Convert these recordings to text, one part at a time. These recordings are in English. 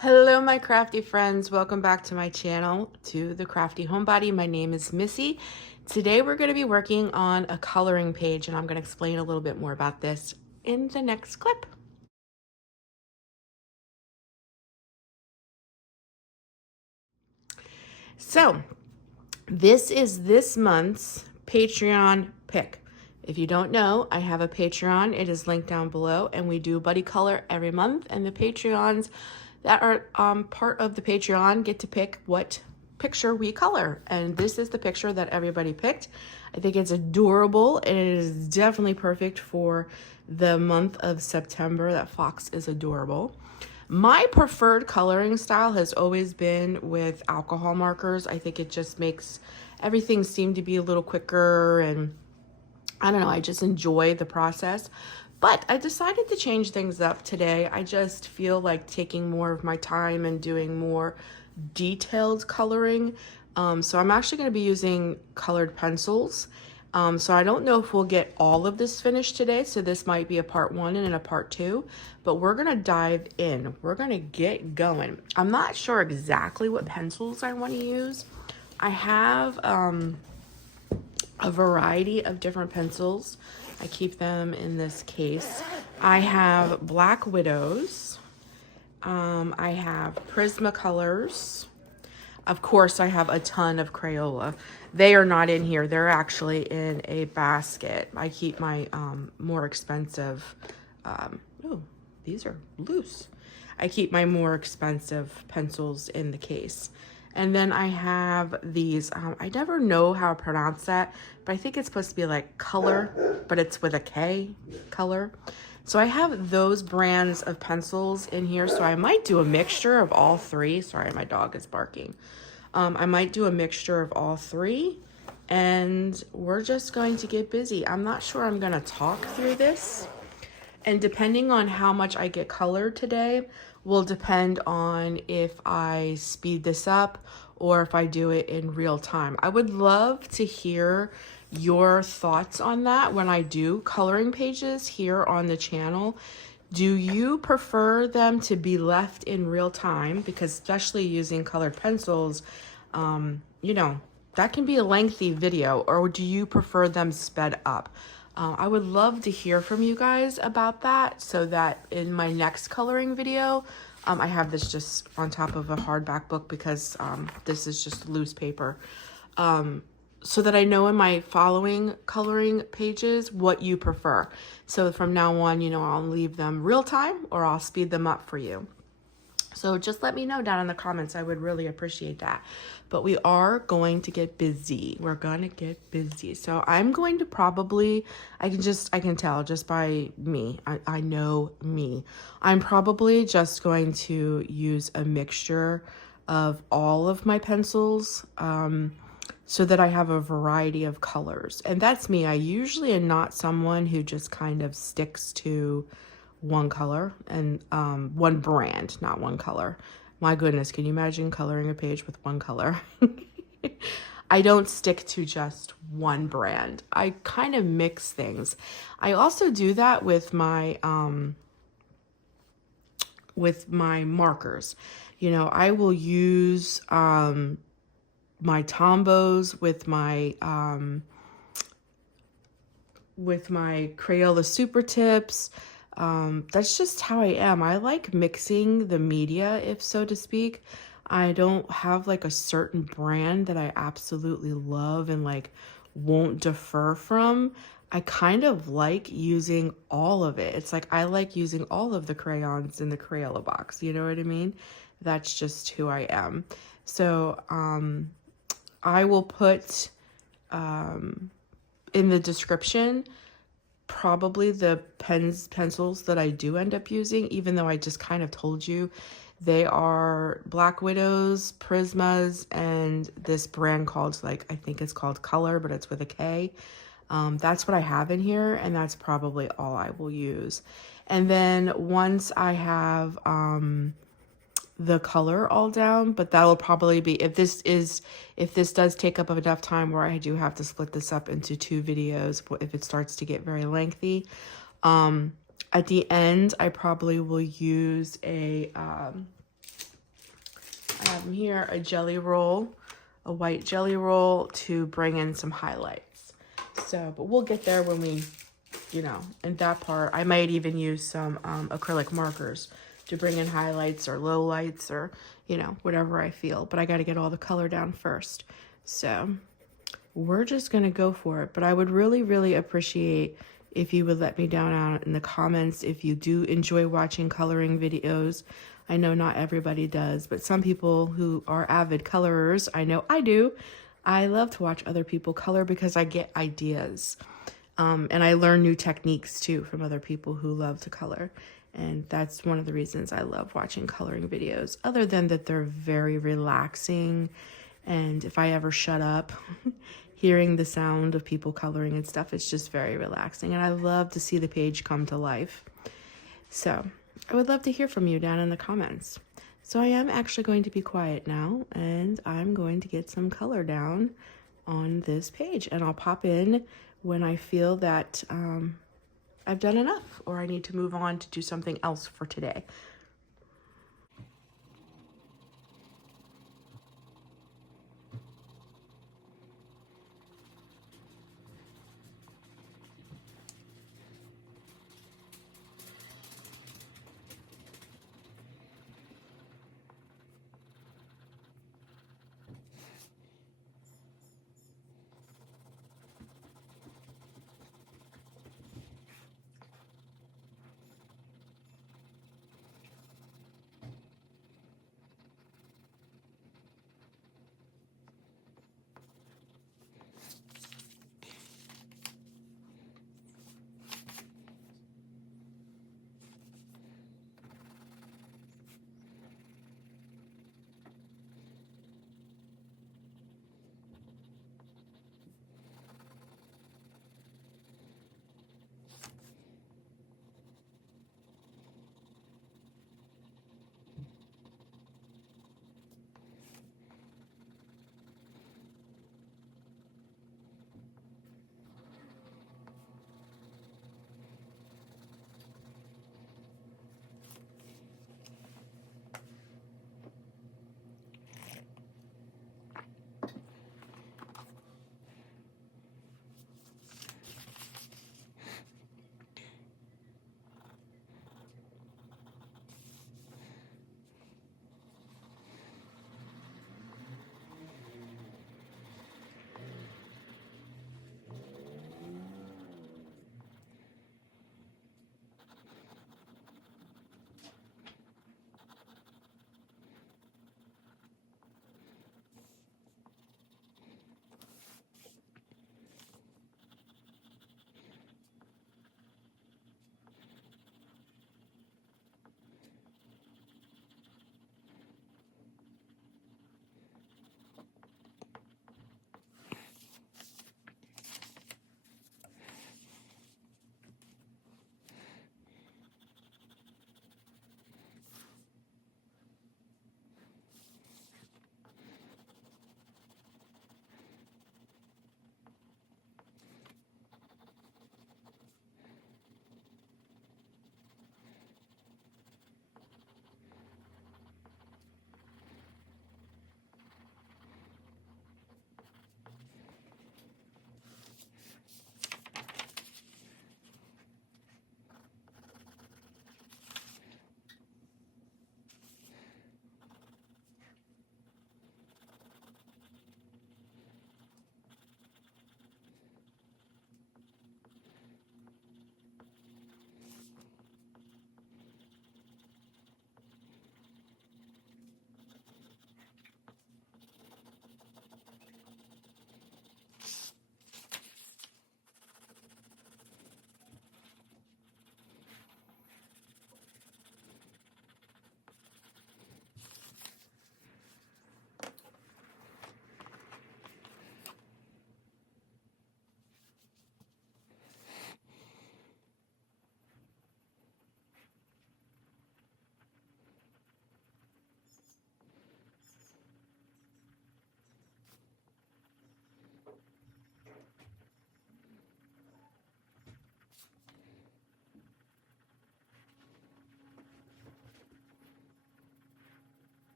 Hello my crafty friends, welcome back to my channel, to the Crafty Homebody. My name is Missy. Today we're going to be working on a coloring page and I'm going to explain a little bit more about this in the next clip. So this is this month's Patreon pick. If you don't know, I have a Patreon. It is linked down below and we do buddy color every month, and the Patreons that are part of the Patreon get to pick what picture we color. And this is the picture that everybody picked. I think it's adorable and it is definitely perfect for the month of September. That fox is adorable. My preferred coloring style has always been with alcohol markers. I think it just makes everything seem to be a little quicker, and I don't know, I just enjoy the process. But I decided to change things up today. I just feel like taking more of my time and doing more detailed coloring. So I'm actually going to be using colored pencils. So I don't know if we'll get all of this finished today. So this might be a part 1 and a part 2, but we're going to dive in. We're going to get going. I'm not sure exactly what pencils I want to use. I have a variety of different pencils. I keep them in this case. I have Black Widows. I have Prismacolors. Of course, I have a ton of Crayola. They are not in here. They're actually in a basket. I keep my more expensive, oh, these are loose. I keep my more expensive pencils in the case. And then I have these, I never know how to pronounce that, but I think it's supposed to be like Color, but it's with a K, Color. So I have those brands of pencils in here. So I might do a mixture of all three. Sorry, my dog is barking. I might do a mixture of all three, and we're just going to get busy. I'm not sure I'm gonna talk through this. And depending on how much I get colored today will depend on if I speed this up or if I do it in real time. I would love to hear your thoughts on that when I do coloring pages here on the channel. Do you prefer them to be left in real time? Because especially using colored pencils, you know, that can be a lengthy video. Or do you prefer them sped up? I would love to hear from you guys about that, so that in my next coloring video, I have this just on top of a hardback book because this is just loose paper. So that I know in my following coloring pages what you prefer. So from now on, you know, I'll leave them real time or I'll speed them up for you. So just let me know down in the comments. I would really appreciate that. But we are going to get busy. We're going to get busy. So I'm going to probably, I can tell just by me. I know me. I'm probably just going to use a mixture of all of my pencils, so that I have a variety of colors. And that's me. I usually am not someone who just kind of sticks to one color and one brand, not one color. My goodness, can you imagine coloring a page with one color? I don't stick to just one brand. I kind of mix things. I also do that with my markers. You know, I will use my Tombos with my Crayola Super Tips. That's just how I am. I like mixing the media, if so to speak. I don't have like a certain brand that I absolutely love and like won't defer from. I kind of like using all of it. It's like I like using all of the crayons in the Crayola box. You know what I mean? That's just who I am. So I will put in the description probably the pencils that I do end up using, even though I just kind of told you they are Black Widows, Prismas, and this brand called, like, I think it's called Color, but it's with a K. That's what I have in here, and that's probably all I will use. And then once I have the color all down, but that'll probably be, if this does take up enough time where I do have to split this up into 2 videos, if it starts to get very lengthy, at the end I probably will use a have here a jelly roll, a white jelly roll to bring in some highlights. So, but we'll get there when we, you know, in that part. I might even use some acrylic markers to bring in highlights or lowlights or, you know, whatever I feel. But I got to get all the color down first. So we're just going to go for it. But I would really, really appreciate if you would let me down out in the comments if you do enjoy watching coloring videos. I know not everybody does, but some people who are avid colorers, I know I do. I love to watch other people color because I get ideas. And I learn new techniques too from other people who love to color. And that's one of the reasons I love watching coloring videos, other than that they're very relaxing. And if I ever shut up, hearing the sound of people coloring and stuff, it's just very relaxing. And I love to see the page come to life. So I would love to hear from you down in the comments. So I am actually going to be quiet now, and I'm going to get some color down on this page. And I'll pop in when I feel that I've done enough or I need to move on to do something else for today.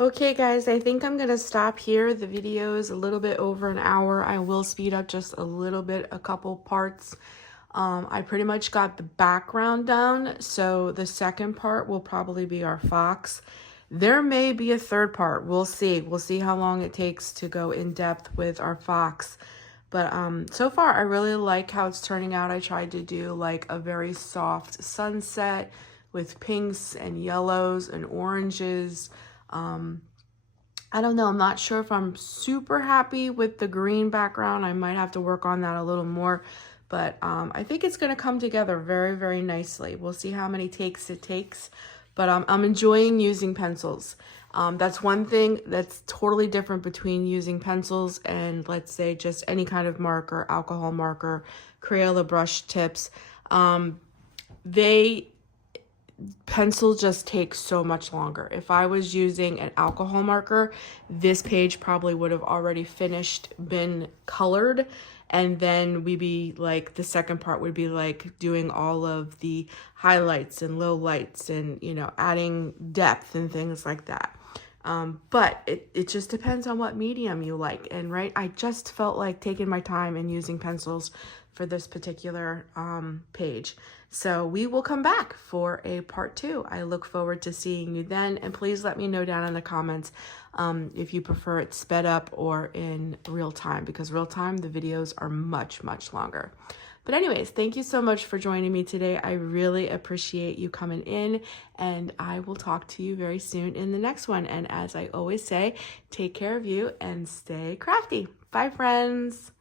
Okay guys, I think I'm gonna stop here. The video is a little bit over an hour. I will speed up just a little bit, a couple parts. I pretty much got the background down, so the second part will probably be our fox. There may be a third part. We'll see. We'll see how long it takes to go in depth with our fox. But so far, I really like how it's turning out. I tried to do like a very soft sunset with pinks and yellows and oranges. I don't know. I'm not sure if I'm super happy with the green background. I might have to work on that a little more. But I think it's going to come together very, very nicely. We'll see how many takes it takes. But I'm enjoying using pencils. That's one thing that's totally different between using pencils and, let's say, just any kind of marker, alcohol marker, Crayola brush tips. Pencil just takes so much longer. If I was using an alcohol marker, this page probably would have already finished, been colored, and then we'd be like, the second part would be like doing all of the highlights and lowlights and, you know, adding depth and things like that. But it just depends on what medium you like. And right, I just felt like taking my time and using pencils for this particular page. So we will come back for a part 2. I look forward to seeing you then. And please let me know down in the comments if you prefer it sped up or in real time, because real time, the videos are much, much longer. But anyways, thank you so much for joining me today. I really appreciate you coming in, and I will talk to you very soon in the next one. And as I always say, take care of you and stay crafty. Bye, friends.